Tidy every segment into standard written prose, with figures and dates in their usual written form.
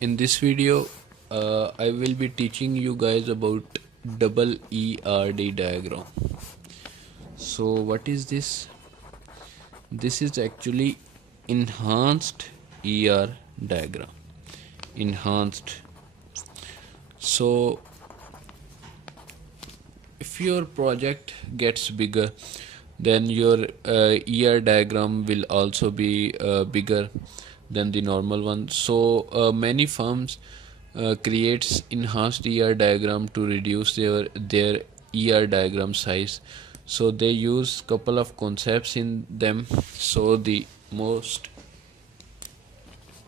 In this video, I will be teaching you guys about double ERD diagram. So what is this? This is actually enhanced ER diagram. Enhanced. So if your project gets bigger, then your ER diagram will also be bigger than the normal one. So many firms creates enhanced ER diagram to reduce their ER diagram size. So they use couple of concepts in them. So the most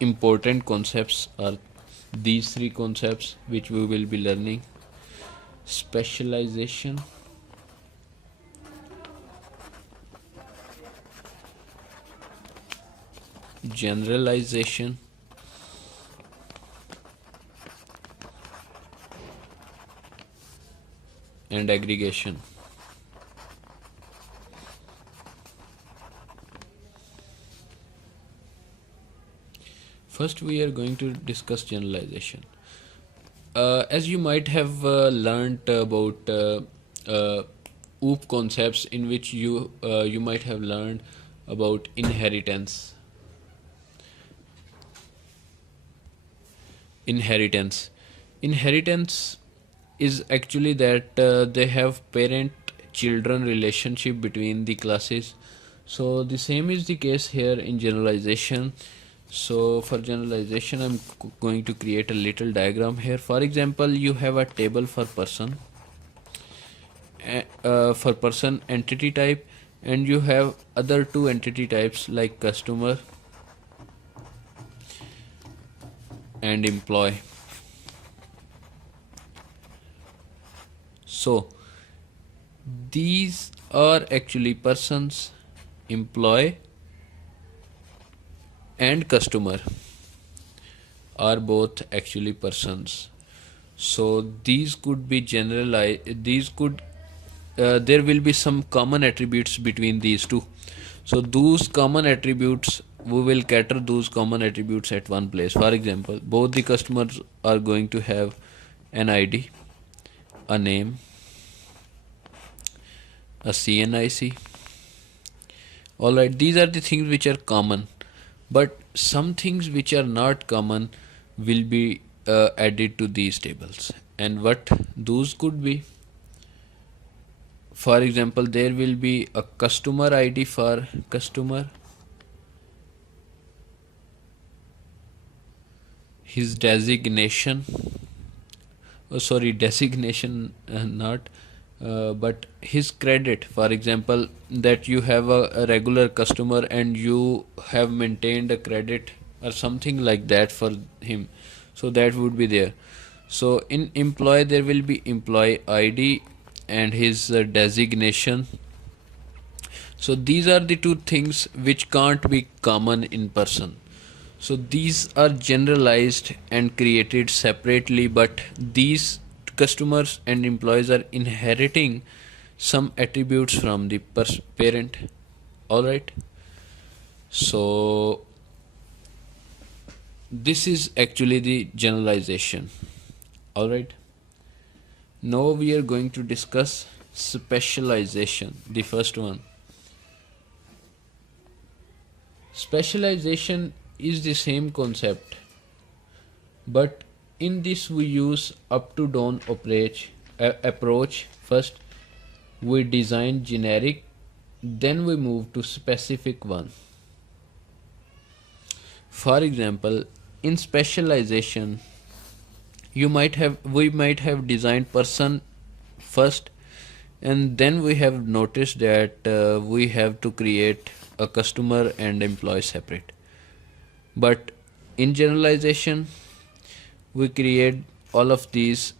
important concepts are these three concepts which we will be learning: specialization, generalization, and aggregation. First, we are going to discuss generalization. As you might have learned about OOP concepts, in which you might have learned about inheritance. Inheritance is actually that they have parent-children relationship between the classes. So the same is the case here in generalization. So for generalization, I'm going to create a little diagram here. For example, you have a table for person entity type, and you have other two entity types like customer and employee. So these are actually persons, employee and customer are both actually persons. So these could be generalized. There will be some common attributes between these two. So those common attributes, we will cater those common attributes at one place. For example, both the customers are going to have an ID, a name, a CNIC. Alright, these are the things which are common, but some things which are not common will be added to these tables. And what those could be? For example, there will be a customer ID for customer, his designation, but his credit. For example, that you have a regular customer and you have maintained a credit or something like that for him, so that would be there. So in employee, there will be employee ID and his designation. So these are the two things which can't be common in person. So these are generalized and created separately, but these customers and employees are inheriting some attributes from the parent. Alright, so this is actually the generalization. Alright, now we are going to discuss specialization, the first one. Specialization is the same concept, but in this we use up to down approach. First we design generic, then we move to specific one. For example, in specialization, we might have designed person first, and then we have noticed that we have to create a customer and employee separate. But in generalization, we create all of these.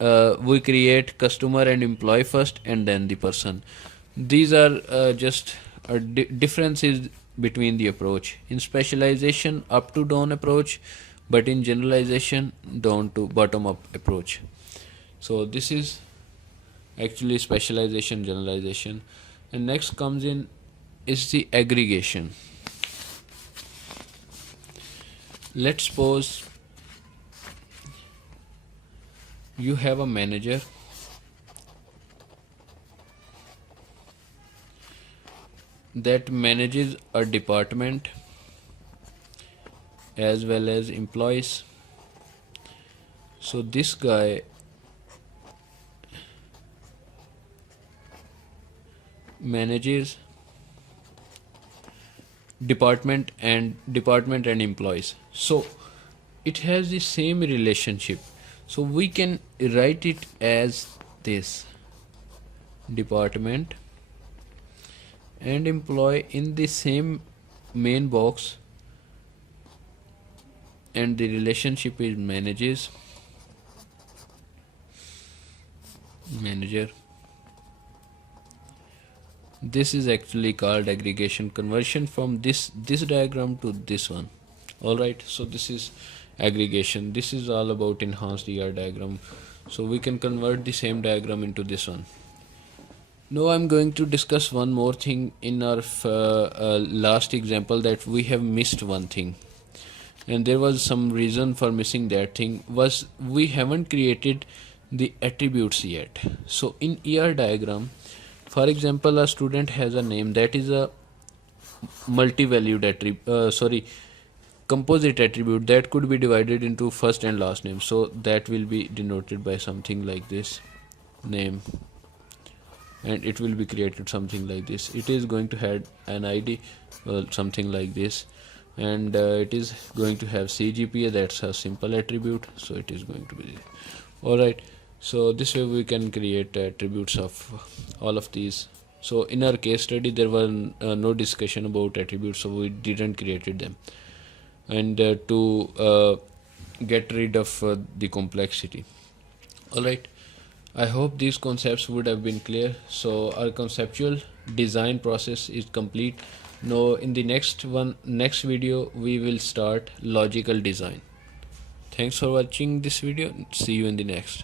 We create customer and employee first, and then the person. These are just differences between the approach. In specialization, up to down approach, but in generalization, down to bottom up approach. So this is actually specialization, generalization. And next comes in is the aggregation. Let's suppose you have a manager that manages a department as well as employees. So this guy manages department and employees. So it has the same relationship. So we can write it as this: department and employee in the same main box, and the relationship is manager. This is actually called aggregation conversion from this diagram to this one. Alright, so this is aggregation. This is all about enhanced ER diagram. So we can convert the same diagram into this one. Now I'm going to discuss one more thing. In our last example, that we have missed one thing, and there was some reason for missing that thing, was we haven't created the attributes yet. So in ER diagram, for example, a student has a name that is a multi-valued attribute, composite attribute that could be divided into first and last name. So that will be denoted by something like this, name, and it will be created something like this. It is going to have an ID, something like this, and it is going to have CGPA, that's a simple attribute, so it is going to be alright. So this way we can create attributes of all of these. So in our case study there was no discussion about attributes, so we didn't created them, and to get rid of the complexity. Alright, I hope these concepts would have been clear. So our conceptual design process is complete. Now in the next video we will start logical design. Thanks for watching this video. See you in the next.